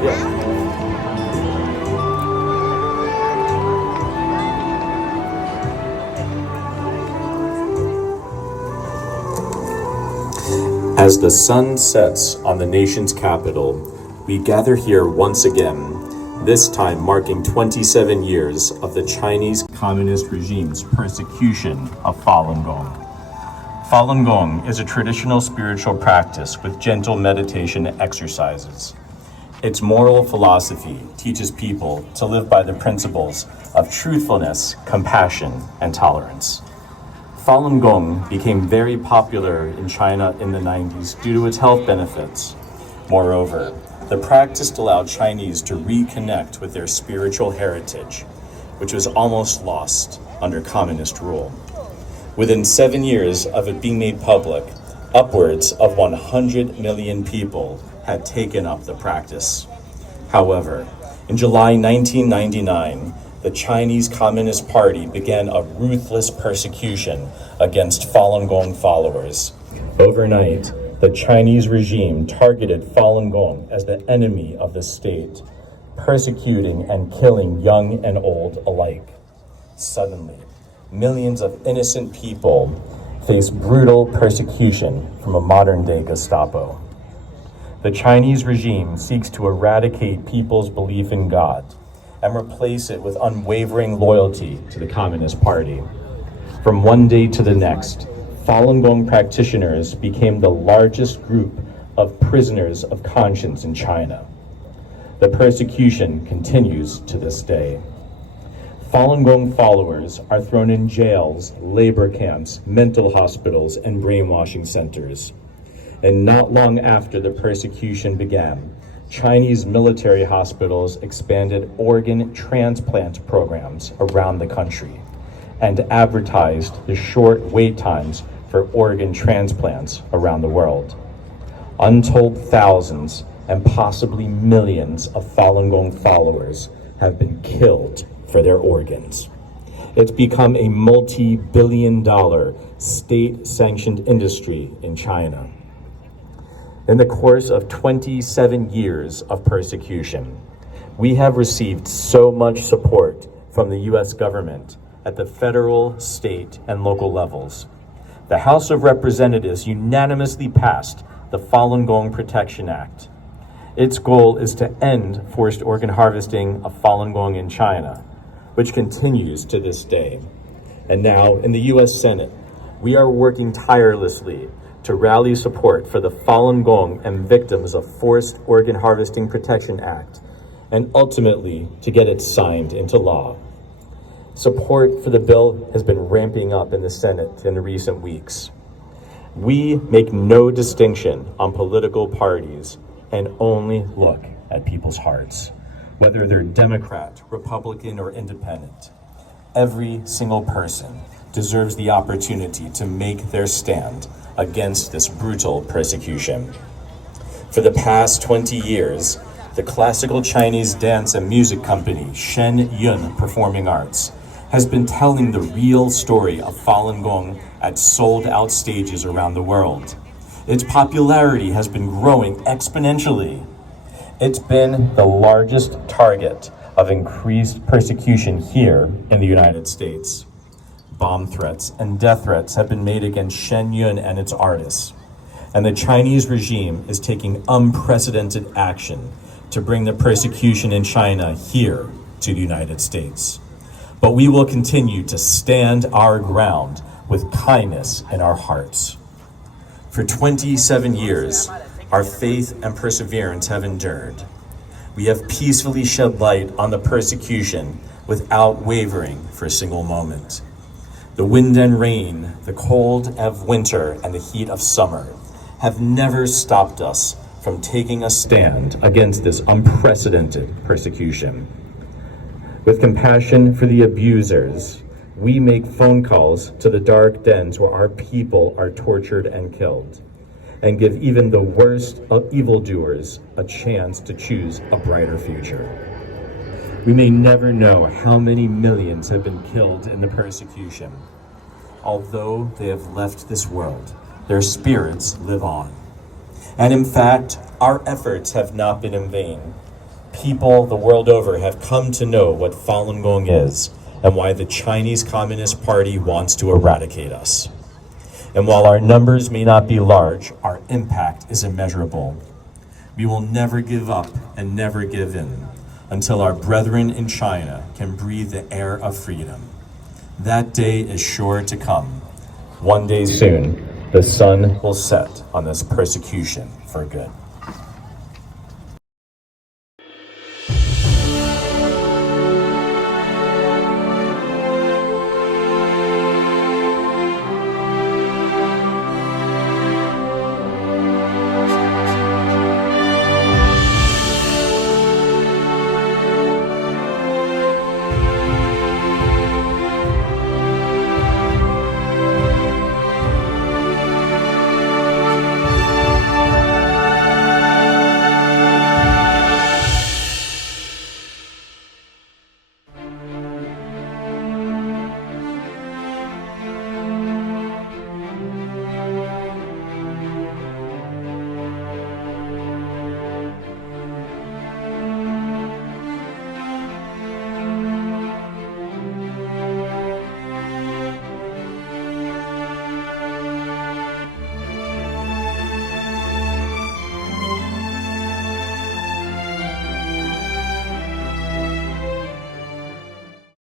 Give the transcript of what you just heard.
Yeah. As the sun sets on the nation's capital, we gather here once again, this time marking 27 years of the Chinese Communist regime's persecution of Falun Gong. Falun Gong is a traditional spiritual practice with gentle meditation exercises. Its moral philosophy teaches people to live by the principles of truthfulness, compassion, and tolerance. Falun Gong became very popular in China in the 90s due to its health benefits. Moreover, the practice allowed Chinese to reconnect with their spiritual heritage, which was almost lost under communist rule. Within 7 years of it being made public, upwards of 100 million people had taken up the practice. However, in July 1999, the Chinese Communist Party began a ruthless persecution against Falun Gong followers. Overnight, the Chinese regime targeted Falun Gong as the enemy of the state, persecuting and killing young and old alike. Suddenly, millions of innocent people face brutal persecution from a modern-day Gestapo. The Chinese regime seeks to eradicate people's belief in God and replace it with unwavering loyalty to the Communist Party. From one day to the next, Falun Gong practitioners became the largest group of prisoners of conscience in China. The persecution continues to this day. Falun Gong followers are thrown in jails, labor camps, mental hospitals, and brainwashing centers. And not long after the persecution began, Chinese military hospitals expanded organ transplant programs around the country and advertised the short wait times for organ transplants around the world. Untold thousands and possibly millions of Falun Gong followers have been killed for their organs. It's become a multi-billion-dollar state-sanctioned industry in China. In the course of 27 years of persecution, we have received so much support from the U.S. government at the federal, state, and local levels. The House of Representatives unanimously passed the Falun Gong Protection Act. Its goal is to end forced organ harvesting of Falun Gong in China, which continues to this day. And now, in the U.S. Senate, we are working tirelessly to rally support for the Falun Gong and Victims of Forced Organ Harvesting Protection Act, and ultimately to get it signed into law. Support for the bill has been ramping up in the Senate in recent weeks. We make no distinction on political parties and only look at people's hearts, whether they're Democrat, Republican, or Independent. Every single person deserves the opportunity to make their stand against this brutal persecution. For the past 20 years, the classical Chinese dance and music company Shen Yun Performing Arts has been telling the real story of Falun Gong at sold-out stages around the world. Its popularity has been growing exponentially. It's been the largest target of increased persecution here in the United States. Bomb threats and death threats have been made against Shen Yun and its artists. And the Chinese regime is taking unprecedented action to bring the persecution in China here to the United States. But we will continue to stand our ground with kindness in our hearts. For 27 years, our faith and perseverance have endured. We have peacefully shed light on the persecution without wavering for a single moment. The wind and rain, the cold of winter, and the heat of summer have never stopped us from taking a stand against this unprecedented persecution. With compassion for the abusers, we make phone calls to the dark dens where our people are tortured and killed, and give even the worst of evildoers a chance to choose a brighter future. We may never know how many millions have been killed in the persecution. Although they have left this world, their spirits live on. And in fact, our efforts have not been in vain. People the world over have come to know what Falun Gong is and why the Chinese Communist Party wants to eradicate us. And while our numbers may not be large, our impact is immeasurable. We will never give up and never give in until our brethren in China can breathe the air of freedom. That day is sure to come. One day soon, the sun will set on this persecution for good.